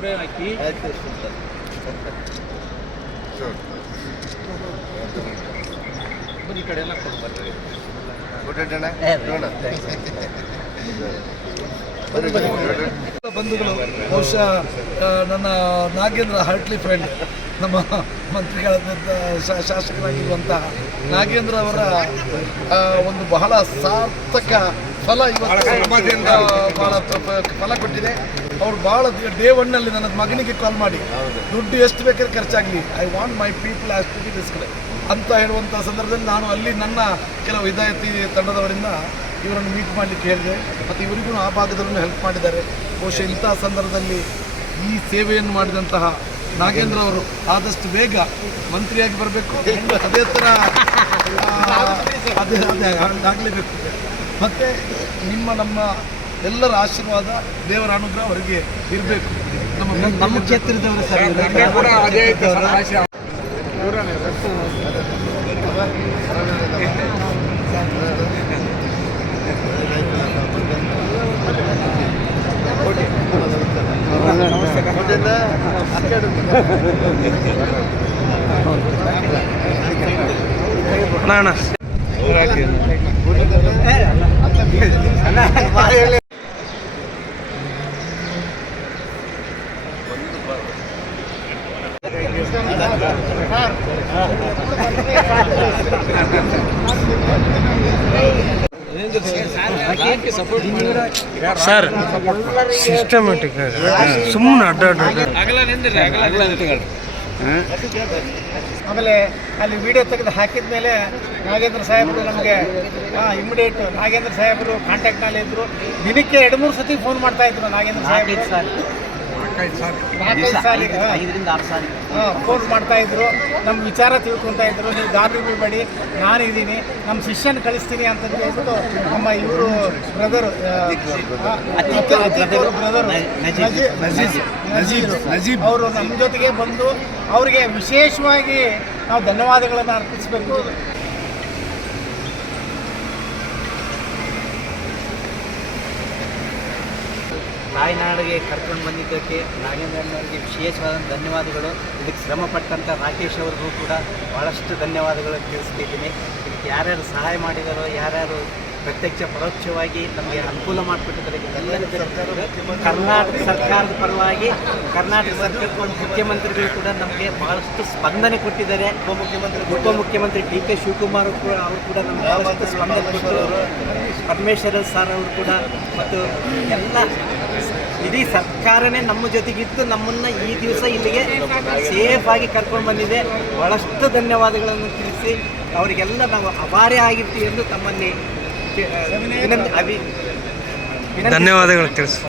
ಇವರೇ ಹಾಕಿ ಈ ಕಡೆ ಎಲ್ಲ ಕೊಡ್ಬರ್ರಿ. ಬಂಧುಗಳು, ಬಹುಶಃ ನನ್ನ ನಾಗೇಂದ್ರ ಹಾರ್ಟ್ಲಿ ಫ್ರೆಂಡ್, ನಮ್ಮ ಮಂತ್ರಿಗಳಾದಂಥ ಶಾಸಕರಾಗಿರುವಂಥ ನಾಗೇಂದ್ರ ಅವರ ಒಂದು ಬಹಳ ಸಾರ್ಥಕ ಫಲ ಇವತ್ತು ಭಾಳ ಫಲ ಕೊಟ್ಟಿದೆ. ಅವ್ರು ಭಾಳ ಡೇ ಒನ್ನಲ್ಲಿ ನನ್ನ ಮಗನಿಗೆ ಕಾಲ್ ಮಾಡಿ ದುಡ್ಡು ಎಷ್ಟು ಬೇಕಾದ್ರೆ ಖರ್ಚಾಗಲಿ, I want my people as to be describe ಅಂತ ಹೇಳುವಂಥ ಸಂದರ್ಭದಲ್ಲಿ ನಾನು ಅಲ್ಲಿ ನನ್ನ ಕೆಲವು ಹಿದಾಯತಿ ತಂಡದವರಿಂದ ಇವರನ್ನು ಮೀಟ್ ಮಾಡಲಿಕ್ಕೆ ಹೇಳಿದೆ. ಮತ್ತು ಇವರಿಗೂ ಆ ಭಾಗದಲ್ಲೂ ಹೆಲ್ಪ್ ಮಾಡಿದ್ದಾರೆ. ಬಹುಶಃ ಇಂಥ ಸಂದರ್ಭದಲ್ಲಿ ಈ ಸೇವೆಯನ್ನು ಮಾಡಿದಂತಹ ನಾಗೇಂದ್ರ ಅವರು ಆದಷ್ಟು ಬೇಗ ಮಂತ್ರಿಯಾಗಿ ಬರಬೇಕು. ಅದೇ ಥರ ಅದೇ ಆಗಲೇಬೇಕು. ಮತ್ತು ನಮ್ಮ ಎಲ್ಲರ ಆಶೀರ್ವಾದ, ದೇವರ ಅನುಗ್ರಹ ಅವರಿಗೆ ಇರಬೇಕು. ನಮ್ಮ ಕ್ಷೇತ್ರದವರು ಸರ್ ಸಿಸ್ಟಮ್ಯಾಟಿಕ್ ಸುಮ್ಮನೆ ಆಮೇಲೆ ಅಲ್ಲಿ ವಿಡಿಯೋ ತೆಗೆದು ಹಾಕಿದ ಮೇಲೆ ನಾಗೇಂದ್ರ ಸಾಹೇಬರು ನಮಗೆ ಇಮಿಡಿಯೇಟ್ ನಾಗೇಂದ್ರ ಸಾಹೇಬರು ಕಾಂಟ್ಯಾಕ್ಟ್ನಲ್ಲಿ ಇದ್ದರು. ದಿನಕ್ಕೆ 2-3 ಸತಿ ಫೋನ್ ಮಾಡ್ತಾಯಿದ್ರು ನಾಗೇಂದ್ರ ಸಾಹೇಬರು. 4-5 ಸಾಲಿಗೆ ಫೋನ್ ಮಾಡ್ತಾಯಿದ್ರು. ನಮ್ಮ ವಿಚಾರ ತಿಳ್ಕೊತಾ ಇದ್ರು. ನೀವು ಗಾಬರಿ ಬಿಡಬೇಡಿ, ನಾನಿದ್ದೀನಿ, ನಮ್ಮ ಶಿಷ್ಯನ ಕಳಿಸ್ತೀನಿ ಅಂತ ಹೇಳ್ಬಿಟ್ಟು ನಮ್ಮ ಇವರು ಬ್ರದರು ನಜೀಬ್ ಅವರು ನಮ್ಮ ಜೊತೆಗೆ ಬಂದು ಅವರಿಗೆ ವಿಶೇಷವಾಗಿ ನಾವು ಧನ್ಯವಾದಗಳನ್ನು ಅರ್ಪಿಸಬೇಕು. ತಾಯ್ನಾಡಿಗೆ ಕರ್ಕೊಂಡು ಬಂದಿದ್ದಕ್ಕೆ ನಾಗೇಂದ್ರನವರಿಗೆ ವಿಶೇಷವಾದ ಧನ್ಯವಾದಗಳು. ಇದಕ್ಕೆ ಶ್ರಮಪಟ್ಟಂಥ ರಾಕೇಶ್ ಅವ್ರಿಗೂ ಕೂಡ ಭಾಳಷ್ಟು ಧನ್ಯವಾದಗಳು ತಿಳಿಸ್ತಿದ್ದೀನಿ. ಇದಕ್ಕೆ ಯಾರ್ಯಾರು ಸಹಾಯ ಮಾಡಿದಾರೋ, ಯಾರ್ಯಾರು ಪ್ರತ್ಯಕ್ಷ ಪರೋಕ್ಷವಾಗಿ ನಮಗೆ ಅನುಕೂಲ ಮಾಡಿಕೊಟ್ಟಿದ್ದಾರೆ, ಎಲ್ಲರಿಗೂ ಕರ್ನಾಟಕ ಸರ್ಕಾರದ ಪರವಾಗಿ ಕರ್ನಾಟಕ ಸರ್ಕಾರದ ಮುಖ್ಯಮಂತ್ರಿಗಳು ಕೂಡ ನಮಗೆ ಭಾಳಷ್ಟು ಸ್ಪಂದನೆ ಕೊಟ್ಟಿದ್ದಾರೆ. ಉಪಮುಖ್ಯಮಂತ್ರಿ ಡಿ ಕೆ ಶಿವಕುಮಾರ್ ಅವರು ಕೂಡ ನಮಗೆ ಭಾಳಷ್ಟು ಸ್ಪಂದನೆ ಕೊಟ್ಟರು. ಪರಮೇಶ್ವರ ಸರ್ ಅವರು ಕೂಡ, ಮತ್ತು ಎಲ್ಲ ಇಡೀ ಸರ್ಕಾರನೇ ನಮ್ಮ ಜೊತೆಗಿತ್ತು ನಮ್ಮನ್ನು ಈ ದಿವಸ ಇಲ್ಲಿಗೆ ಸೇಫಾಗಿ ಕರ್ಕೊಂಡು ಬಂದಿದೆ. ಭಾಳಷ್ಟು ಧನ್ಯವಾದಗಳನ್ನು ತಿಳಿಸಿ ಅವರಿಗೆಲ್ಲ ನಾವು ಅಭಾರಿ ಆಗಿರ್ತೀವಿ ಎಂದು ತಮ್ಮಲ್ಲಿ ಧನ್ಯವಾದಗಳು ತಿಳಿಸಿ.